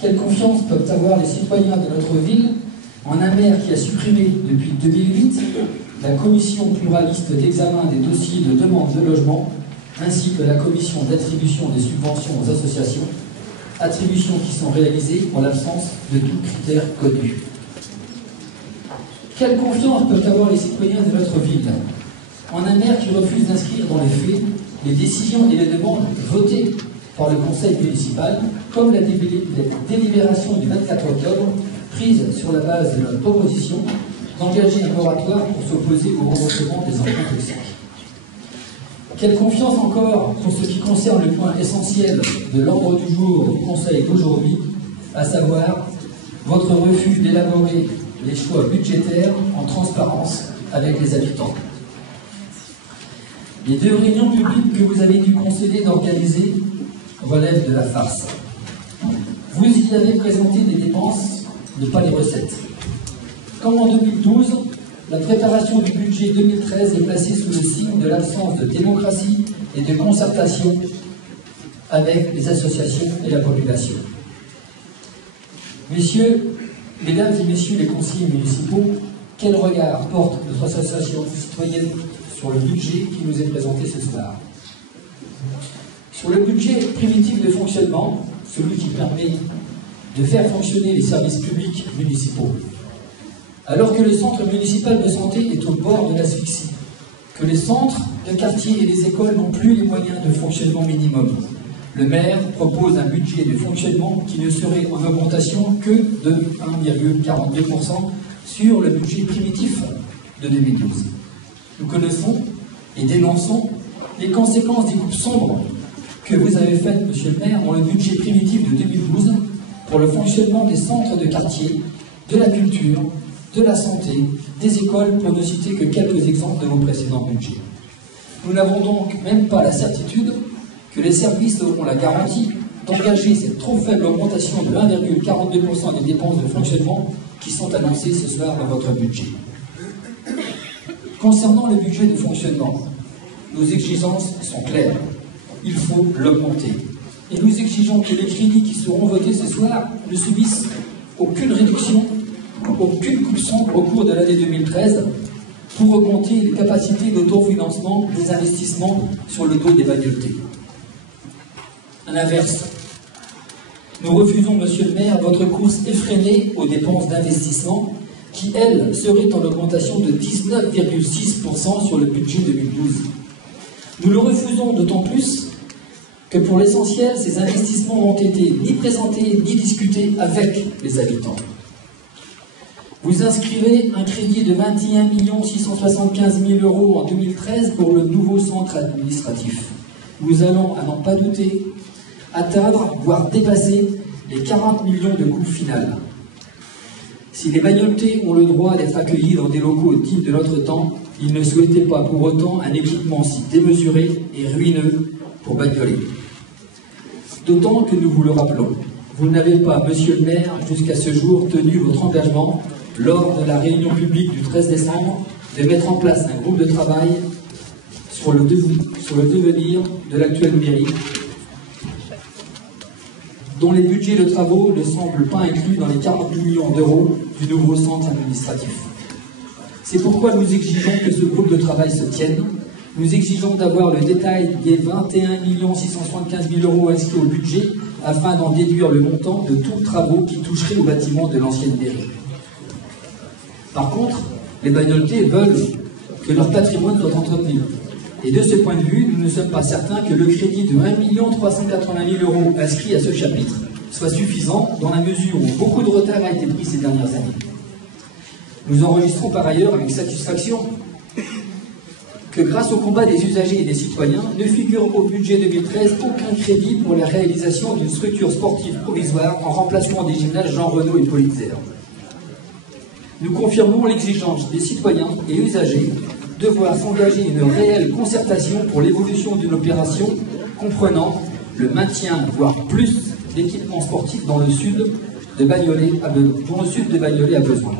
Quelle confiance peuvent avoir les citoyens de notre ville en un maire qui a supprimé depuis 2008 la commission pluraliste d'examen des dossiers de demande de logement ainsi que la commission d'attribution des subventions aux associations, attributions qui sont réalisées en l'absence de tout critère connu. Quelle confiance peuvent avoir les citoyens de notre ville en un maire qui refuse d'inscrire dans les faits les décisions et les demandes votées par le conseil municipal, comme la délibération du 24 octobre, prise sur la base de notre proposition d'engager un moratoire pour s'opposer au remboursement des emprunts toxiques. Quelle confiance encore pour ce qui concerne le point essentiel de l'ordre du jour du Conseil d'aujourd'hui, à savoir votre refus d'élaborer les choix budgétaires en transparence avec les habitants. Les 2 réunions publiques que vous avez dû concéder d'organiser relèvent de la farce. Vous y avez présenté des dépenses, mais pas les recettes. Comme en 2012, la préparation du budget 2013 est placée sous le signe de l'absence de démocratie et de concertation avec les associations et la population. Mesdames et messieurs les conseillers municipaux, quel regard porte notre association citoyenne sur le budget qui nous est présenté ce soir? Sur le budget primitif de fonctionnement, celui qui permet de faire fonctionner les services publics municipaux, alors que le centre municipal de santé est au bord de l'asphyxie, que les centres de quartier et les écoles n'ont plus les moyens de fonctionnement minimum, le maire propose un budget de fonctionnement qui ne serait en augmentation que de 1,42% sur le budget primitif de 2012. Nous connaissons et dénonçons les conséquences des coupes sombres que vous avez faites, monsieur le maire, dans le budget primitif de 2012 pour le fonctionnement des centres de quartier, de la culture, de la santé, des écoles, pour ne citer que quelques exemples de vos précédents budgets. Nous n'avons donc même pas la certitude que les services auront la garantie d'engager cette trop faible augmentation de 1,42% des dépenses de fonctionnement qui sont annoncées ce soir dans votre budget. Concernant le budget de fonctionnement, nos exigences sont claires. Il faut l'augmenter. Et nous exigeons que les crédits qui seront votés ce soir ne subissent aucune réduction, aucune coupe sombre au cours de l'année 2013 pour augmenter les capacités d'autofinancement des investissements sur le dos des bagnoletés. À l'inverse, nous refusons, monsieur le maire, votre course effrénée aux dépenses d'investissement qui, elles, seraient en augmentation de 19,6% sur le budget 2012. Nous le refusons d'autant plus que pour l'essentiel, ces investissements n'ont été ni présentés ni discutés avec les habitants. Vous inscrivez un crédit de 21 675 000 € en 2013 pour le nouveau centre administratif. Nous allons, à n'en pas douter, atteindre, voire dépasser les 40 millions de coûts finales. Si les bagnoletés ont le droit d'être accueillis dans des locaux dignes de notre temps, ils ne souhaitaient pas pour autant un équipement si démesuré et ruineux pour bagnoler. D'autant que nous vous le rappelons, vous n'avez pas, monsieur le maire, jusqu'à ce jour tenu votre engagement lors de la réunion publique du 13 décembre de mettre en place un groupe de travail sur le devenir de l'actuelle mairie, dont les budgets de travaux ne semblent pas inclus dans les 40 millions d'euros du nouveau centre administratif. C'est pourquoi nous exigeons que ce groupe de travail se tienne. Nous exigeons d'avoir le détail des 21 675 000 € inscrits au budget afin d'en déduire le montant de tous travaux qui toucheraient au bâtiment de l'ancienne mairie. Par contre, les bagnoletés veulent que leur patrimoine soit entretenu. Et de ce point de vue, nous ne sommes pas certains que le crédit de 1 380 000 € inscrit à ce chapitre soit suffisant dans la mesure où beaucoup de retard a été pris ces dernières années. Nous enregistrons par ailleurs avec satisfaction que grâce au combat des usagers et des citoyens, ne figure au budget 2013 aucun crédit pour la réalisation d'une structure sportive provisoire en remplacement des gymnases Jean Renaud et Politzer. Nous confirmons l'exigence des citoyens et usagers de voir s'engager une réelle concertation pour l'évolution d'une opération comprenant le maintien, voire plus, d'équipements sportifs dans le sud de Bagnolet a besoin.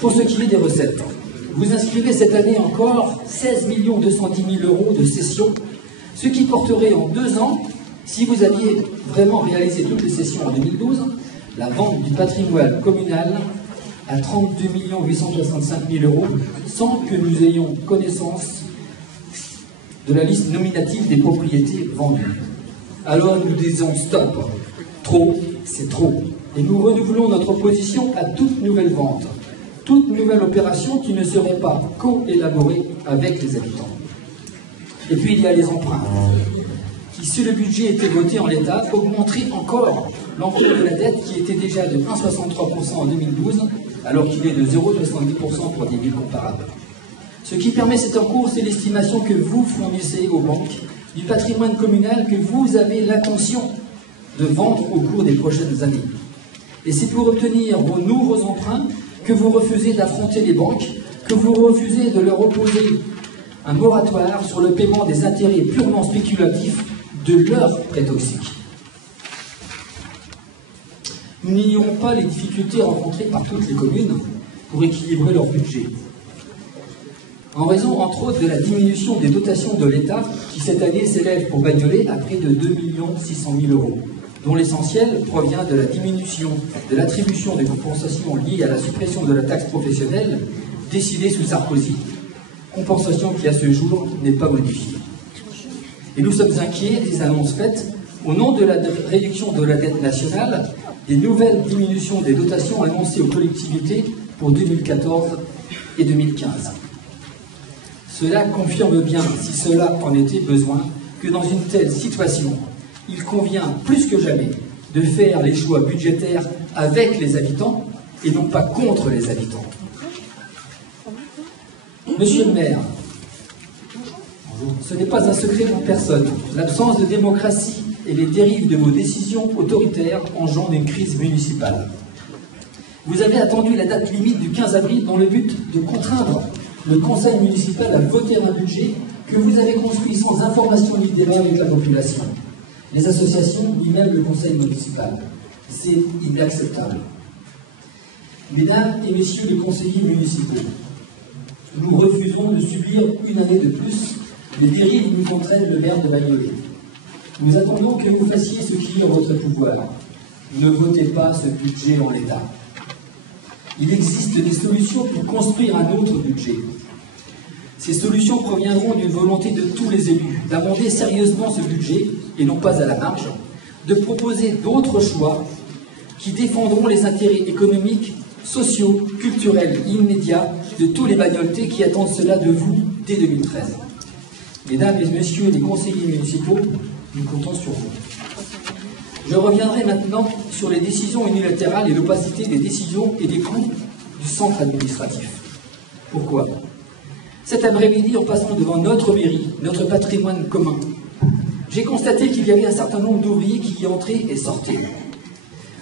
Pour ce qui est des recettes, vous inscrivez cette année encore 16 210 000 € de cession, ce qui porterait en 2 ans Si vous aviez vraiment réalisé toutes les sessions en 2012, la vente du patrimoine communal à 32 865 000 € sans que nous ayons connaissance de la liste nominative des propriétés vendues. Alors nous disons stop. Trop, c'est trop. Et nous renouvelons notre opposition à toute nouvelle vente, toute nouvelle opération qui ne serait pas co-élaborée avec les habitants. Et puis il y a les emprunts, qui, si le budget était voté en l'état, augmenterait encore l'emprunt de la dette qui était déjà de 1,63% en 2012, alors qu'il est de 0,70% pour des villes comparables. Ce qui permet cet encours, c'est l'estimation que vous fournissez aux banques du patrimoine communal que vous avez l'intention de vendre au cours des prochaines années. Et c'est pour obtenir vos nouveaux emprunts que vous refusez d'affronter les banques, que vous refusez de leur opposer un moratoire sur le paiement des intérêts purement spéculatifs de leurs prêts toxiques. Nous n'ignorons pas les difficultés rencontrées par toutes les communes pour équilibrer leur budget. En raison, entre autres, de la diminution des dotations de l'État, qui cette année s'élève pour Bagnolet à près de 2 600 000 €, dont l'essentiel provient de la diminution de l'attribution des compensations liées à la suppression de la taxe professionnelle décidée sous Sarkozy, compensation qui à ce jour n'est pas modifiée. Et nous sommes inquiets des annonces faites au nom de la réduction de la dette nationale, des nouvelles diminutions des dotations annoncées aux collectivités pour 2014 et 2015. Cela confirme bien, si cela en était besoin, que dans une telle situation, il convient plus que jamais de faire les choix budgétaires avec les habitants et non pas contre les habitants. Monsieur le maire, ce n'est pas un secret pour personne. L'absence de démocratie et les dérives de vos décisions autoritaires engendrent une crise municipale. Vous avez attendu la date limite du 15 avril dans le but de contraindre le conseil municipal à voter un budget que vous avez construit sans information libérale avec la population, les associations, ni même le conseil municipal. C'est inacceptable. Mesdames et messieurs les conseillers municipaux, nous refusons de subir une année de plus les dérives où nous entraîne le maire de Bagnolet. Nous attendons que vous fassiez ce qui est en votre pouvoir. Ne votez pas ce budget en l'état. Il existe des solutions pour construire un autre budget. Ces solutions proviendront d'une volonté de tous les élus d'amender sérieusement ce budget, et non pas à la marge, de proposer d'autres choix qui défendront les intérêts économiques, sociaux, culturels immédiats de tous les Bagnoltais qui attendent cela de vous dès 2013. Mesdames et messieurs les conseillers municipaux, nous comptons sur vous. Je reviendrai maintenant sur les décisions unilatérales et l'opacité des décisions et des coûts du centre administratif. Pourquoi? Cet après-midi, en passant devant notre mairie, notre patrimoine commun, j'ai constaté qu'il y avait un certain nombre d'ouvriers qui y entraient et sortaient.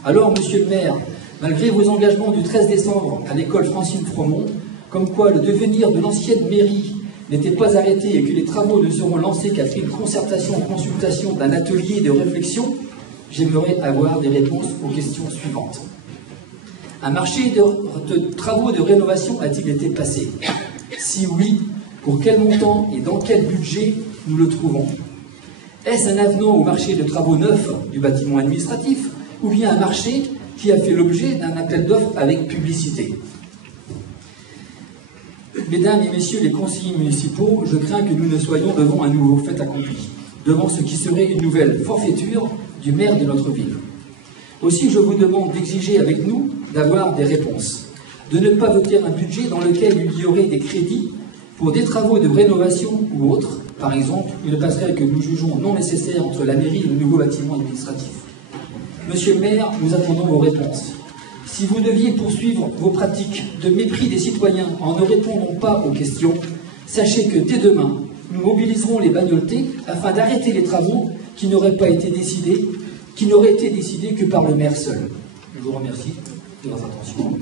Alors, monsieur le maire, malgré vos engagements du 13 décembre à l'école Francine Fromont, comme quoi le devenir de l'ancienne mairie n'était pas arrêté et que les travaux ne seront lancés qu'après une concertation en consultation d'un atelier de réflexion, j'aimerais avoir des réponses aux questions suivantes. Un marché de travaux de rénovation a-t-il été passé? Si oui, pour quel montant et dans quel budget nous le trouvons? Est-ce un avenant au marché de travaux neufs du bâtiment administratif ou bien un marché qui a fait l'objet d'un appel d'offres avec publicité? Mesdames et messieurs les conseillers municipaux, je crains que nous ne soyons devant un nouveau fait accompli, devant ce qui serait une nouvelle forfaiture du maire de notre ville. Aussi, je vous demande d'exiger avec nous d'avoir des réponses, de ne pas voter un budget dans lequel il y aurait des crédits pour des travaux de rénovation ou autres, par exemple une passerelle que nous jugeons non nécessaire entre la mairie et le nouveau bâtiment administratif. Monsieur le maire, nous attendons vos réponses. Si vous deviez poursuivre vos pratiques de mépris des citoyens en ne répondant pas aux questions, sachez que dès demain, nous mobiliserons les Bagnoltais afin d'arrêter les travaux qui n'auraient été décidés que par le maire seul. Je vous remercie de votre attention.